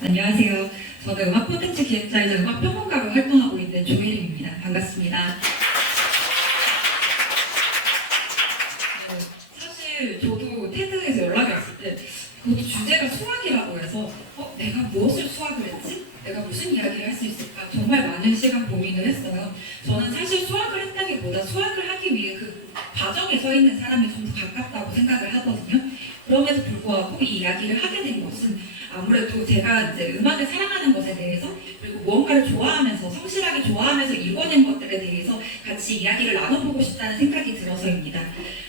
안녕하세요. 저는 음악 콘텐츠 기획자이자 음악 평론가로 활동하고 있는 조혜림입니다. 반갑습니다. 네, 사실 저도 테드에서 연락이 왔을 때 그것도 주제가 수학이라고 해서 내가 무엇을 수학을 했지? 내가 무슨 이야기를 할 수 있을까? 정말 많은 시간 고민을 했어요. 저는 사실 수학을 했다기보다 수학을 하기 위해 그 과정에 서 있는 사람이 좀 더 가깝다고 생각을 하거든요. 그럼에도 불구하고 이 이야기를 하게 된 것은 아무래도 제가 이제 음악을 사랑하는 것에 대해서 그리고 무언가를 좋아하면서 성실하게 좋아하면서 이뤄낸 것들에 대해서 같이 이야기를 나눠보고 싶다는 생각이 들어서입니다.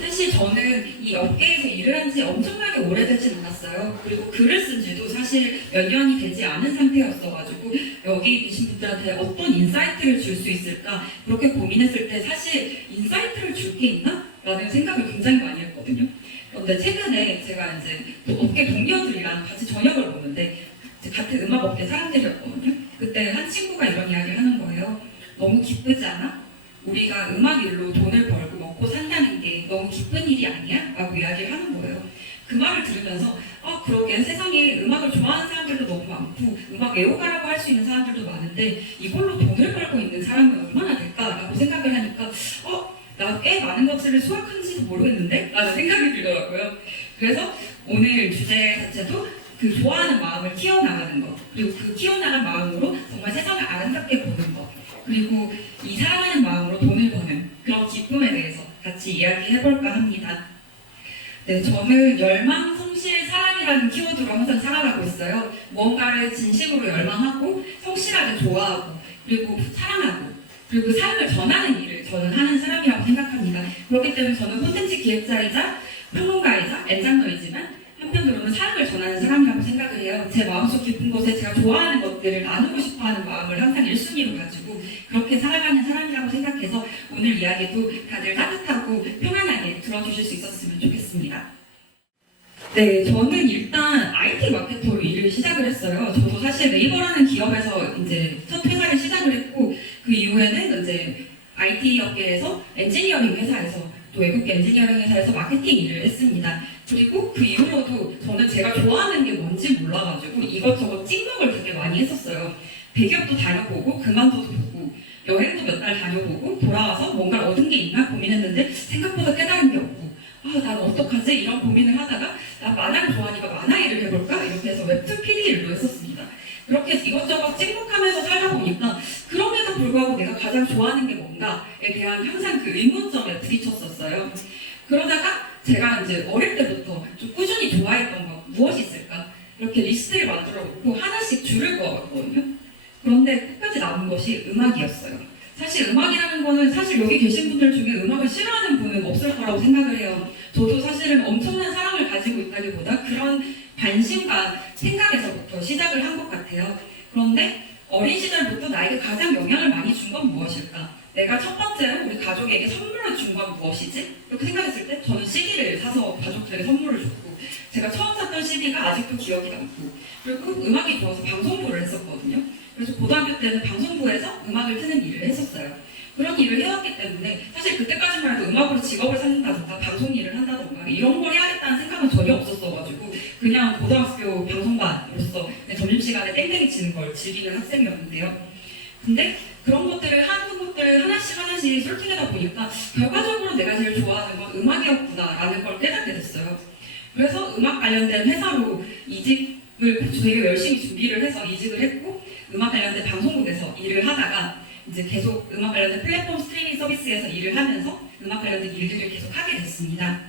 사실 저는 이 업계에서 일을 한 지 엄청나게 오래되진 않았어요. 그리고 글을 쓴 지도 사실 몇 년이 되지 않은 상태였어가지고 여기 계신 분들한테 어떤 인사이트를 줄 수 있을까 그렇게 고민했을 때 사실 인사이트를 줄 게 있나? 라는 생각을 굉장히 많이 했거든요. 그런데 최근에 제가 이제 업계 동료들이랑 같이 저녁을 먹는데 같은 음악 업계 사람들이었거든요. 그때 한 친구가 이런 이야기를 하는 거예요. 너무 기쁘지 않아? 우리가 음악 일로 돈을 벌고 먹고 산다는 게 너무 기쁜 일이 아니야? 라고 이야기를 하는 거예요. 그 말을 들으면서 그러게 세상에 음악을 좋아하는 사람들도 너무 많고 음악 애호가라고 할 수 있는 사람들도 많은데 이걸로 돈을 벌고 있는 사람은 얼마나 될까라고 생각을 하니까 나 꽤 많은 것들을 수학하는지도 모르겠는데? 라는 생각이 들더라고요. 그래서 오늘 주제 자체도 그 좋아하는 마음을 키워나가는 것, 그리고 그 키워나간 마음으로 정말 세상을 아름답게 보는 것, 그리고 이 사랑하는 마음으로 돈을 버는 그런 기쁨에 대해서 같이 이야기해볼까 합니다. 네, 저는 열망, 성실, 사랑이라는 키워드로 항상 살아가고 있어요. 무언가를 진심으로 열망하고 성실하게 좋아하고 그리고 사랑하고 그리고 삶을 전하는 일을 저는 하는 사람이라고 생각합니다. 그렇기 때문에 저는 콘텐츠 기획자이자 평론가이자 엔장러이지만 한편으로는 사랑을 전하는 사람이라고 생각을 해요. 제 마음속 깊은 곳에 제가 좋아하는 것들을 나누고 싶어하는 마음을 항상 1순위로 가지고 그렇게 살아가는 사람이라고 생각해서 오늘 이야기도 다들 따뜻하고 평안하게 들어주실 수 있었으면 좋겠습니다. 네, 저는 일단 IT 마케터로 일을 시작을 했어요. 저도 사실 네이버라는 기업에서 이제 첫 회사를 시작을 했고 그 이후에는 이제 IT 업계에서 엔지니어링 회사에서 또 외국계 엔지니어링 회사에서 마케팅 일을 했습니다. 그리고 그 이후로도 저는 제가 좋아하는 게 뭔지 몰라가지고 이것저것 찍먹을 되게 많이 했었어요. 대기업도 다녀보고 그만둬도 보고 여행도 몇 달 다녀보고 돌아와서 뭔가 얻은 게 있나 고민했는데 생각보다 깨달은 게 없고 난 어떡하지? 이런 고민을 하다가 나 만화를 좋아하니까 만화 일을 해볼까? 이렇게 해서 웹툰 PD 일도 했었습니다. 그렇게 이것저것 찍먹하면서 살다 보니까 그럼에도 불구하고 내가 가장 좋아하는 게 뭔가에 대한 항상 그 의문점에 부딪혔었어요. 그러다가 제가 이제 어릴 때부터 좀 꾸준히 좋아했던 거 무엇이 있을까? 이렇게 리스트를 만들어 놓고 하나씩 줄을 그어봤거든요. 그런데 끝까지 남은 것이 음악이었어요. 사실 음악이라는 거는 사실 여기 계신 분들 중에 음악을 싫어하는 분은 없을 거라고 생각을 해요. 저도 사실은 엄청난 사랑을 가지고 있다기보다 그런 관심과 생각에서부터 시작을 한 것 같아요. 그런데 어린 시절부터 나에게 가장 영향을 많이 준 건 무엇일까? 내가 첫 번째로 우리 가족에게 선물을 준 건 무엇이지? 이렇게 생각했을 때 저는 CD를 사서 가족들에게 선물을 줬고 제가 처음 샀던 CD가 아직도 기억이 남고 그리고 음악이 좋아서 방송부를 했었거든요. 그래서 고등학교 때는 방송부에서 음악을 트는 일을 했었어요. 그런 일을 해왔기 때문에 사실 그때까지만 해도 음악으로 직업을 찾는다든가 방송 일을 한다든가 이런 걸 해야겠다는 생각은 전혀 없었어가지고 그냥 고등학교 방송반으로서 점심시간에 땡땡이 치는 걸 즐기는 학생이었는데요. 근데 그런 것들을 하는 것들을 하나씩 솔팅하다 보니까 결과적으로 내가 제일 좋아하는 건 음악이었구나라는 걸 깨닫게 됐어요. 그래서 음악 관련된 회사로 이직을 되게 열심히 준비를 해서 이직을 했고 음악 관련된 방송국에서 일을 하다가 이제 계속 음악 관련된 플랫폼 스트리밍 서비스에서 일을 하면서 음악 관련된 일들을 계속 하게 됐습니다.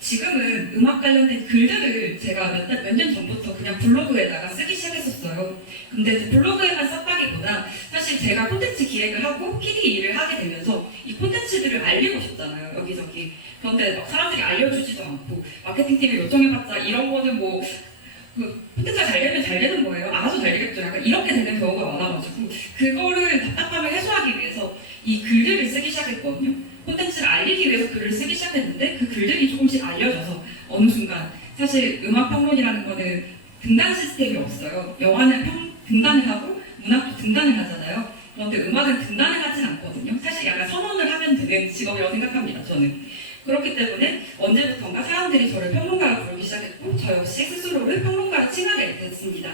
지금은 음악 관련된 글들을 제가 몇 년 전부터 그냥 블로그에다가 쓰기 시작했었어요. 근데 블로그에만 썼다기보다 사실 제가 콘텐츠 기획을 하고 PD 일을 하게 되면서 이 콘텐츠들을 알리고 싶잖아요, 여기저기. 그런데 막 사람들이 알려주지도 않고 마케팅팀에 요청해봤자 이런 거는 뭐 콘텐츠가 잘 되면 잘 되는 거예요. 알아서 잘 되겠죠. 약간 이렇게 되는 경우가 많아가지고 그거를 답답함을 해소하기 위해서 이 글들을 쓰기 시작했거든요. 콘텐츠를 알리기 위해서 글을 쓰기 시작했는데 그 글들이 조금씩 알려져서 어느 순간 사실 음악 평론이라는 거는 등단 시스템이 없어요. 영화는 등단을 하고 문학도 등단을 하잖아요. 그런데 음악은 등단을 하진 않거든요. 사실 약간 선언을 하면 되는 직업이라고 생각합니다, 저는. 그렇기 때문에 언제부턴가 사람들이 저를 평론가로 부르기 시작했고 저 역시 스스로를 평론가로 칭하게 됐습니다.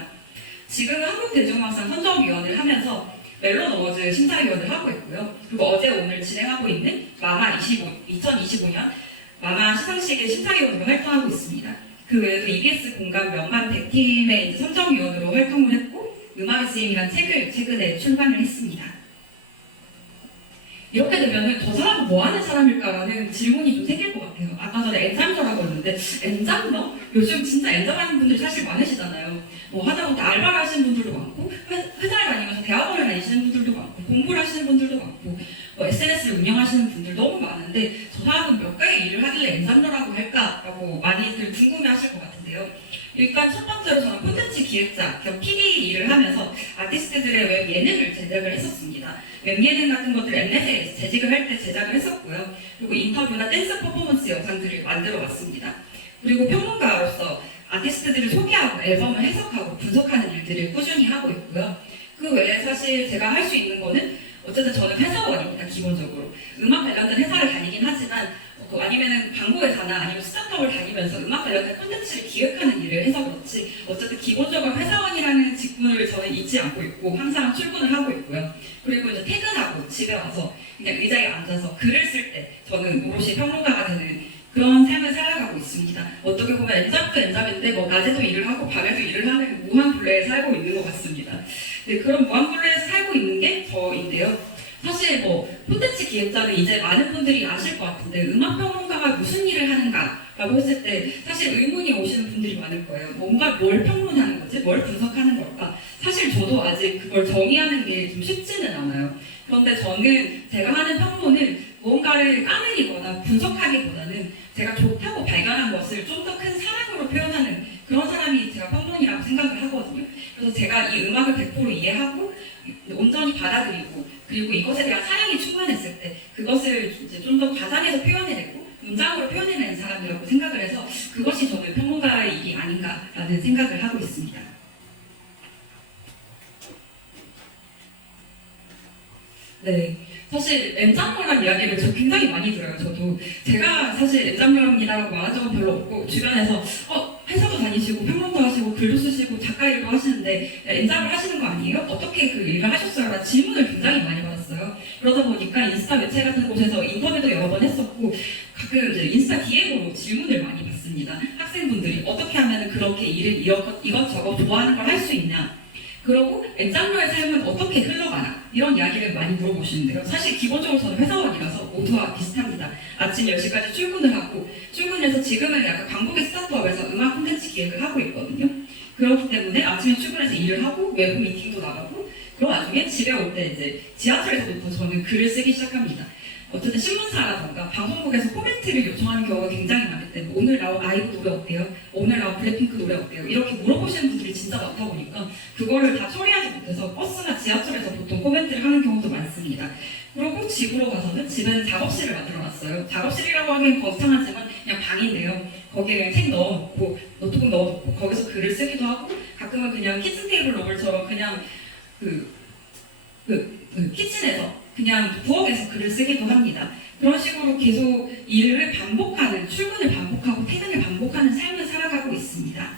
지금은 한국대중음악상 선정위원을 하면서 멜론 어워즈 심사위원을 하고 있고요. 그리고 어제 오늘 진행하고 있는 마마 2025년 마마 시상식의 심사위원으로 활동하고 있습니다. 그 외에도 EBS 공감 명반 100팀의 선정위원으로 활동을 했고 음악의 쓰임이라는 책을 최근에 출간을 했습니다. 이렇게 되면은 저 사람은 뭐 하는 사람일까라는 질문이 좀 생길 것 같아요. 아까 전에 엔잠러라고 했는데 엔잠러? 요즘 진짜 엔잠하는 분들이 사실 많으시잖아요. 뭐 하다못해 알바를 하시는 분들도 많고 회사를 다니면서 대학원을 다니시는 분들도 많고 공부를 하시는 분들도 많고 뭐 SNS를 운영하시는 분들 너무 많은데 저 사람은 몇 개의 일을 하길래 엔잠러라고 할까라고 많이들 궁금해하실 것 같은데요. 일단 첫 번째로 저는 콘텐츠 기획자 겸 PD 일을 하면서 아티스트들의 웹 예능을 제작을 했었습니다. 웹 예능 같은 것들 엠넷에 재직을 할 때 제작을 했었고요. 그리고 인터뷰나 댄스 퍼포먼스 영상들을 만들어 왔습니다. 그리고 평론가로서 아티스트들을 소개하고 앨범을 해석하고 분석하는 일들을 꾸준히 하고 있고요. 그 외에 사실 제가 할 수 있는 거는 어쨌든 저는 회사원입니다. 기본적으로 음악 관련된 회사를 다니긴 하지만 아니면은 광고회사나 아니면 스타트업을 다니면서 음악 관련된 콘텐츠를 기획하는 일을 해서 그렇지 어쨌든 기본적으로 회사원이라는 직군을 저는 잊지 않고 있고 항상 출근을 하고 있고요. 그리고 이제 퇴근하고 집에 와서 그냥 의자에 앉아서 글을 쓸 때 저는 오롯이 평론가가 되는 그런 삶을 살아가고 있습니다. 어떻게 보면 엔잡도 엔잡인데 뭐 낮에도 일을 하고 밤에도 일을 하는 무한굴레에 살고 있는 것 같습니다. 네, 그런 무한굴레에서 살고 있는 게 저인데요. 사실 뭐 콘텐츠 기획자는 이제 많은 분들이 아실 것 같은데 음악 평론가가 무슨 일을 하는가라고 했을 때 사실 의문이 오시는 분들이 많을 거예요. 뭔가 뭘 평론하는 거지? 뭘 분석하는 걸까? 사실 저도 아직 그걸 정의하는 게 좀 쉽지는 않아요. 그런데 저는 제가 하는 평론은 무언가를 까내리거나 분석하기보다는 제가 좋다고 발견한 것을 좀 더 큰 사랑으로 표현하는 그런 사람이 제가 평론이라고 생각을 하거든요. 그래서 제가 이 음악을 100% 이해하고 온전히 받아들이고 그리고 이것에 대한 사랑이 충만했을 때 그것을 이제 좀 더 가상에서 표현해내고 문장으로 표현해내는 사람이라고 생각을 해서 그것이 저는 평론가의 일이 아닌가라는 생각을 하고 있습니다. 네, 사실 엔잡러란 이야기를 저 굉장히 많이 들어요. 저도 제가 사실 엔잡러입니다라고 말한 적은 별로 없고 주변에서 회사도 다니시고 평론도 하시고 글도 쓰시고 작가 일도 하시는데 엔잡을 하시는 거 아니에요? 어떻게 그 일을 하셨어요? 라는 질문을 굉장히 많이 받았어요. 그러다 보니까 인스타 매체 같은 곳에서 인터뷰도 여러 번 했었고 가끔 이제 인스타 DM으로 질문을 많이 받습니다. 학생분들이 어떻게 하면 그렇게 일을 이것저것 좋아하는 걸 할 수 있냐? 그리고 엔잡러의 삶은 어떻게 흘러가나? 이런 이야기를 많이 물어보시는데요. 사실 기본적으로 저는 회사원이라서 모두와 비슷합니다. 아침 10시까지 출근을 하고 출근해서 지금은 약간 광고계 스타트업에서 음악 콘텐츠 기획을 하고 있거든요. 그렇기 때문에 아침에 출근해서 일을 하고 외부 미팅도 나가고 그런 와중에 집에 올 때 이제 지하철에서부터 저는 글을 쓰기 시작합니다. 어쨌든 신문사라던가 방송국에서 코멘트를 요청하는 경우가 굉장히 많기 때문에 오늘 나온 아이브 노래 어때요? 오늘 나온 블랙핑크 노래 어때요? 이렇게 물어보시는 분들이 진짜 많다 보니까 그거를 다 처리하지 못해서 버스나 지하철에서 보통 코멘트를 하는 경우도 많습니다. 그리고 집으로 가서는 집에는 작업실을 만들어놨어요. 작업실이라고 하면 거창하지만 그냥 방인데요. 거기에 그냥 책 넣어놓고 노트북 넣어놓고 거기서 글을 쓰기도 하고 가끔은 그냥 키친 테이블 로벌처럼 그냥 키친에서 그냥 부엌에서 글을 쓰기도 합니다. 그런 식으로 계속 일을 반복하는, 출근을 반복하고 퇴근을 반복하는 삶을 살아가고 있습니다.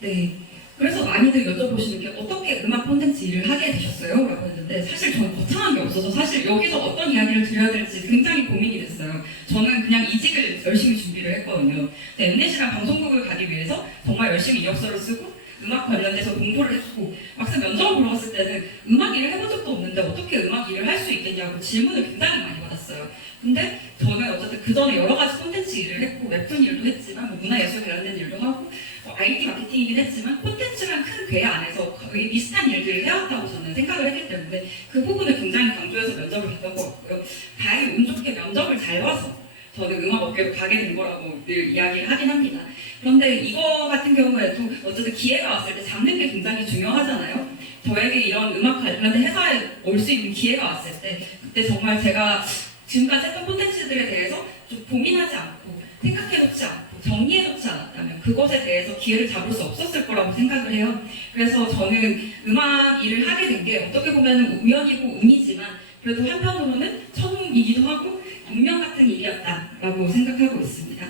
네, 그래서 많이들 여쭤보시는 게 어떻게 음악 콘텐츠 일을 하게 되셨어요? 라고 했는데 사실 저는 거창한 게 없어서 사실 여기서 어떤 이야기를 드려야 될지 굉장히 고민이 됐어요. 저는 그냥 이직을 열심히 준비를 했거든요. 엠넷이랑 방송국을 가기 위해서 정말 열심히 이력서를 쓰고 음악 관련돼서 공부를 했고 막상 면접을 보러 갔을 때는 음악 일을 해본 적도 없는데 어떻게 음악 일을 할 수 있겠냐고 질문을 굉장히 많이 받았어요. 근데 저는 어쨌든 그 전에 여러 가지 콘텐츠 일을 했고 웹툰 일도 했지만 뭐 문화예술 관련된 일도 하고 IT 마케팅이긴 했지만 콘텐츠랑 큰 궤 안에서 거의 비슷한 일들을 해왔다고 저는 생각을 했기 때문에 그 부분을 굉장히 강조해서 면접을 봤던 것 같고요. 다행히 운 좋게 면접을 잘 봐서 저는 음악 업계로 가게 된 거라고 늘 이야기를 하긴 합니다. 그런데 이거 같은 경우에도 어쨌든 기회가 왔을 때 잡는 게 굉장히 중요하잖아요. 저에게 이런 음악 관련된 회사에 올 수 있는 기회가 왔을 때 그때 정말 제가 지금까지 했던 콘텐츠들에 대해서 좀 고민하지 않고 생각해놓지 않고 정리해놓지 않았다면 그것에 대해서 기회를 잡을 수 없었을 거라고 생각을 해요. 그래서 저는 음악 일을 하게 된 게 어떻게 보면 우연이고 운이지만 그래도 한편으로는 천운이기도 하고 운명 같은 일이었다라고 생각하고 있습니다.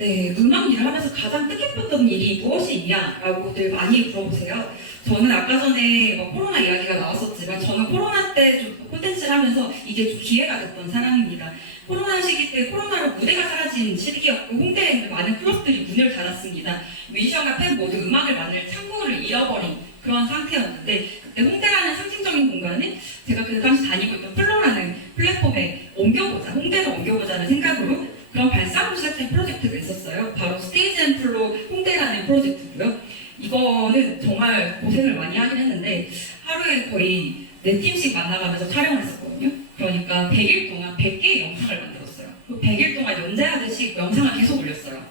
네, 음악 일을 하면서 가장 뜻깊었던 일이 무엇이 있냐라고들 많이 물어보세요. 저는 아까 전에 코로나 이야기가 나왔었지만 저는 코로나 때 좀 콘텐츠를 하면서 이게 좀 기회가 됐던 상황입니다. 코로나 시기 때 코로나로 무대가 사라진 시기였고 홍대에 있는 많은 클럽들이 문을 닫았습니다. 뮤지션과 팬 모두 음악을 만들 창구를 잃어버린 그런 상태였는데 그때 홍대라는 상징적인 공간에 제가 그 당시 다니고 있던 플로라는 플랫폼에 옮겨보자, 홍대를 옮겨보자는 생각으로 그런 발상으로 시작된 프로젝트가 있었어요. 바로 스테이지 앤 플로 홍대라는 프로젝트고요. 이거는 정말 고생을 많이 하긴 했는데 하루에 거의 4팀씩 만나가면서 촬영을 했었거든요. 그러니까 100일 동안 100개의 영상을 만들었어요. 100일 동안 연재하듯이 영상을 계속 올렸어요.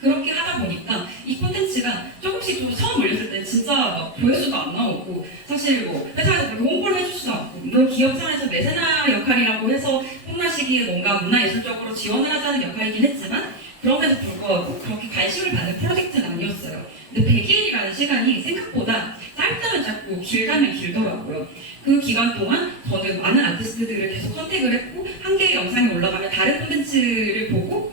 그렇게 하다 보니까 이 콘텐츠가 조금씩 좀 처음 올렸을 때 진짜 막 조회수도 안 나오고 사실 뭐 회사에서 그렇게 홍보를 해주지도 않고 물론 기업 차원에서 매세나 역할이라고 해서 코로나 시기에 뭔가 문화예술적으로 지원을 하자는 역할이긴 했지만 그럼에도 불구하고 그렇게 관심을 받는 프로젝트는 아니었어요. 근데 100일이라는 시간이 생각보다 짧다면 짧고 길다면 길더라고요. 그 기간 동안 저는 많은 아티스트들을 계속 컨택을 했고 한 개의 영상이 올라가면 다른 콘텐츠를 보고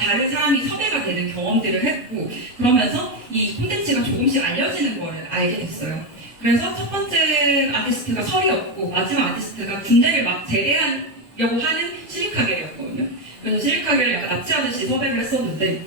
다른 사람이 섭외가 되는 경험들을 했고 그러면서 이 콘텐츠가 조금씩 알려지는 걸 알게 됐어요. 그래서 첫 번째 아티스트가 설이었고 마지막 아티스트가 군대를 막 제대하려고 하는 실리카겔이었거든요. 그래서 실리카겔을 약간 납치하듯이 섭외를 했었는데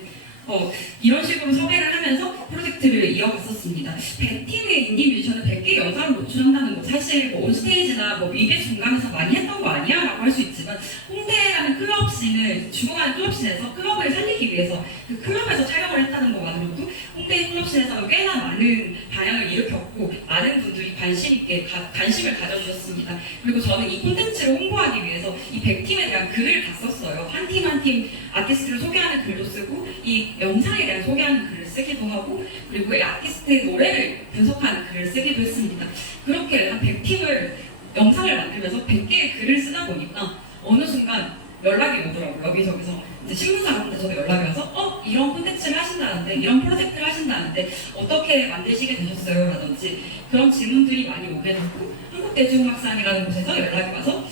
이런 식으로 섭외를 하면서 프로젝트를 이어갔었습니다. 100팀의 인디 뮤지션은 100개의 영상을 노출한다는 거 사실 뭐 온스테이지나 뭐 위계 중간에서 많이 했던 거 아니야? 라고 할 수 있지만 홍대라는 클럽씬을 죽어가는 클럽씬에서 클럽을 살리기 위해서 그 클럽에서 촬영을 했다는 것만으로도 홍대 클럽씬에서는 꽤나 많은 반향을 일으켰고 많은 분들이 관심을 가져주셨습니다. 그리고 저는 이 콘텐츠를 홍보하기 위해서 이 100팀에 대한 글을 다 썼어요. 한 팀 한 팀 아티스트를 소개하는 글도 쓰고 이 영상에 대한 소개하는 글을 쓰기도 하고 그리고 이 아티스트의 노래를 분석하는 글을 쓰기도 했습니다. 그렇게 한 100팀을 영상을 만들면서 100개의 글을 쓰다 보니까 어느 순간 연락이 오더라고요. 여기저기서 이제 신문사 같은 데서 연락이 와서 이런 콘텐츠를 하신다는데 이런 프로젝트를 하신다는데 어떻게 만드시게 되셨어요? 라든지 그런 질문들이 많이 오게 됐고 한국대중음악상이라는 곳에서 연락이 와서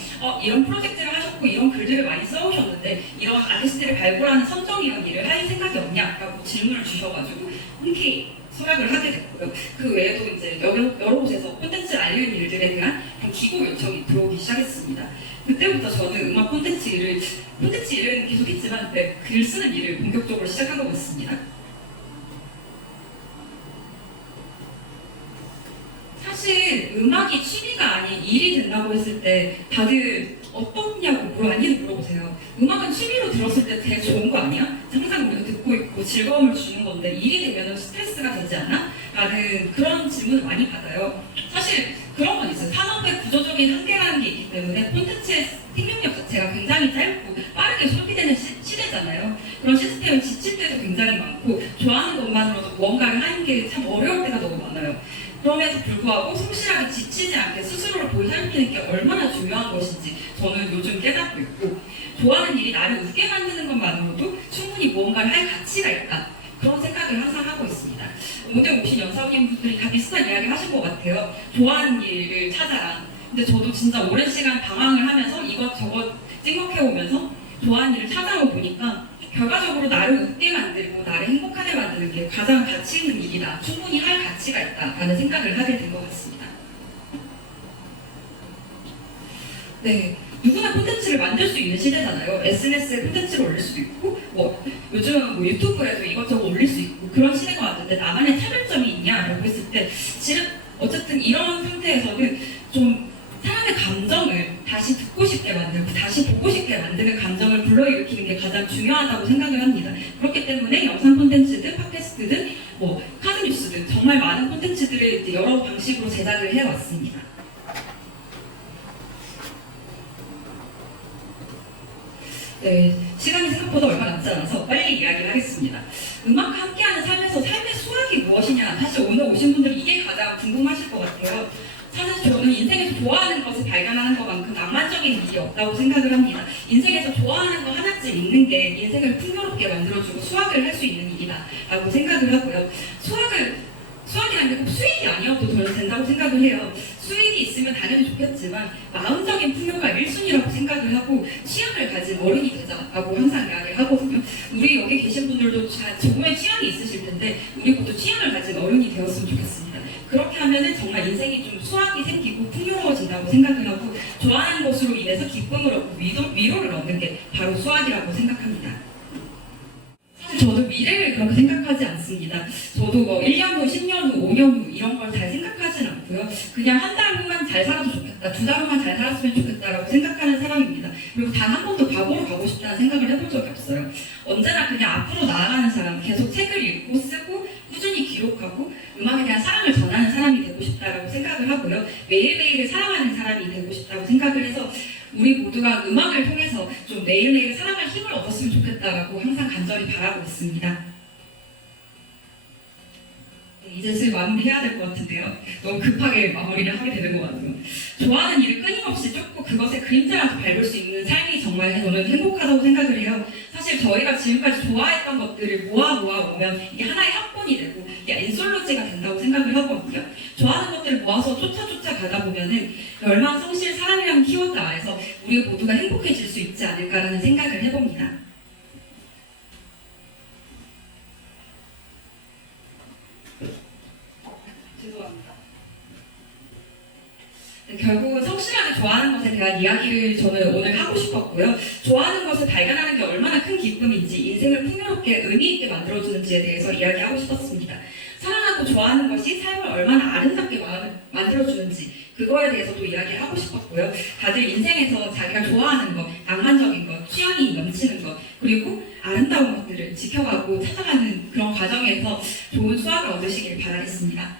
이런 프로젝트를 하셨고 이런 글들을 많이 써오셨는데 이런 아티스트를 발굴하는 선정위원 일을 할 생각이 없냐라고 질문을 주셔가지고 흔쾌히 수락을 하게 됐고요. 그 외에도 이제 여러 곳에서 콘텐츠를 알리는 일들에 대한 기고 요청이 들어오기 시작했습니다. 그때부터 저는 음악 콘텐츠 일은 계속 있지만 글 쓰는 일을 본격적으로 시작한 것 같습니다. 사실 음악이 취미가 아닌 일이 된다고 했을 때 다들 어떻냐고 많이 물어보세요. 음악은 취미로 들었을 때 되게 좋은 거 아니야? 항상 우리가 듣고 있고 즐거움을 주는 건데 일이 되면 스트레스가 되지 않아? 라는 그런 질문을 많이 받아요. 사실 그런 건 있어요. 산업의 구조적인 한계라는 게 있기 때문에 콘텐츠의 생명력 자체가 굉장히 짧고 빠르게 소비되는 시대잖아요. 그런 시스템을 지칠 때도 굉장히 많고 좋아하는 것만으로도 무언가를 하는 게 참 어려울 때가 너무 많아요. 그럼에도 불구하고 성실하게 지치지 않게 스스로를 보살피는 게 얼마나 중요한 것인지 저는 요즘 깨닫고 있고 좋아하는 일이 나를 웃게 만드는 것만으로도 충분히 무언가를 할 가치가 있다. 그런 생각을 항상 하고 있습니다. 오늘 오신 연사님분들이 다 비슷한 이야기 하신 것 같아요. 좋아하는 일을 찾아라. 근데 저도 진짜 오랜 시간 방황을 하면서 이것저것 찍먹해오면서 좋아하는 일을 찾아보니까 결과적으로 나를 웃게 만들고 나를 행복하게 만드는 게 가장 가치 있는 일이다. 충분히 할 가치가 있다라는 생각을 하게 된 것 같습니다. 네, 누구나 콘텐츠를 만들 수 있는 시대잖아요. SNS에 콘텐츠를 올릴 수도 있고 요즘은 유튜브에도 이것저것 올릴 수 있고 그런 시대가 왔는데 나만의 차별점이 있냐라고 했을 때 어쨌든 이런 상태에서는 좀 사람의 감정을 다시 듣고 싶게 만들고 다시 보고 싶게 만드는 감정을 불러일으키는 게 가장 중요하다고 생각을 합니다. 그렇기 때문에 영상 콘텐츠든 팟캐스트든 카드뉴스든 정말 많은 콘텐츠들을 여러 방식으로 제작을 해왔습니다. 네, 시간이 생각보다 얼마 남지 않아서 빨리 이야기를 하겠습니다. 음악과 함께하는 삶에서 삶의 수학이 무엇이냐 사실 오늘 오신 분들이 이게 가장 궁금하실 것 같아요. 사실 저는 인생에서 좋아하는 것을 발견하는 것만큼 낭만적인 일이 없다고 생각을 합니다. 인생에서 좋아하는 거 하나쯤 있는 게 인생을 풍요롭게 만들어주고 수학을 할 수 있는 일이다 라고 생각을 하고요. 수학이라는 게 꼭 수익이 아니어도 저는 된다고 생각을 해요. 수익이 있으면 당연히 좋겠지만 마음적인 풍요가 1순위라고 생각을 하고 취향을 가진 어른이 되자라고 항상 이야기를 하거든요. 우리 여기 계신 분들도 조금의 취향이 있으실 텐데 우리 모두 취향을 가진 어른이 되었으면 좋겠습니다. 그렇게 하면은 정말 인생이 좀 수확이 생기고 풍요로워진다고 생각을 하고 좋아하는 것으로 인해서 기쁨을 얻고 위로를 얻는 게 바로 수학이라고 생각합니다. 사실 저도 미래를 그렇게 생각하지 않습니다. 저도 뭐 1년 후, 10년 후, 5년 후 이런 걸 잘 생각하진 않고요. 그냥 한 달 후만 잘 살아도 좋겠다, 2달 후만 잘 살았으면 좋겠다라고 생각하는 사람입니다. 그리고 단 한 번도 과거로 가고 싶다는 생각을 해본 적이 없어요. 언제나 그냥 앞으로 나아가는 사람, 계속 책을 읽고 쓰고 꾸준히 기록하고 음악에 대한 사랑을 전하는 사람이 되고 싶다라고 생각을 하고요. 매일매일을 사랑하는 사람이 되고 싶다고 생각을 해서 우리 모두가 음악을 통해서 좀 매일매일 사랑할 힘을 얻었으면 좋겠다라고 항상 간절히 바라고 있습니다. 이제 슬 마무리해야 될 것 같은데요. 너무 급하게 마무리를 하게 되는 것 같아요. 좋아하는 일을 끊임없이 쫓고 그것에 그림자라도 밟을 수 있는 삶이 정말 저는 행복하다고 생각을 해요. 사실 저희가 지금까지 좋아했던 것들을 모아 오면 이게 하나의 합본이 되고 이게 엔솔로지가 된다고 생각을 하거든요. 좋아하는 것들을 모아서 쫓아 가다 보면은 얼마나 성실 사람이랑 키웠다 해서 우리 모두가 행복해질 수 있지 않을까라는 생각을 해봅니다. 죄송합니다. 결국은 성실하게 좋아하는 것에 대한 이야기를 저는 오늘 하고 싶었고요. 좋아하는 것을 발견하는 게 얼마나 큰 기쁨인지, 인생을 풍요롭게 의미 있게 만들어주는지에 대해서 이야기하고 싶었습니다. 사랑하고 좋아하는 것이 삶을 얼마나 아름답게 만들어주는지 그거에 대해서도 이야기를 하고 싶었고요. 다들 인생에서 자기가 좋아하는 것, 낭만적인 것, 취향이 넘치는 것, 그리고 아름다운 것들을 지켜가고 찾아가는 그런 과정에서 좋은 수학을 얻으시길 바라겠습니다.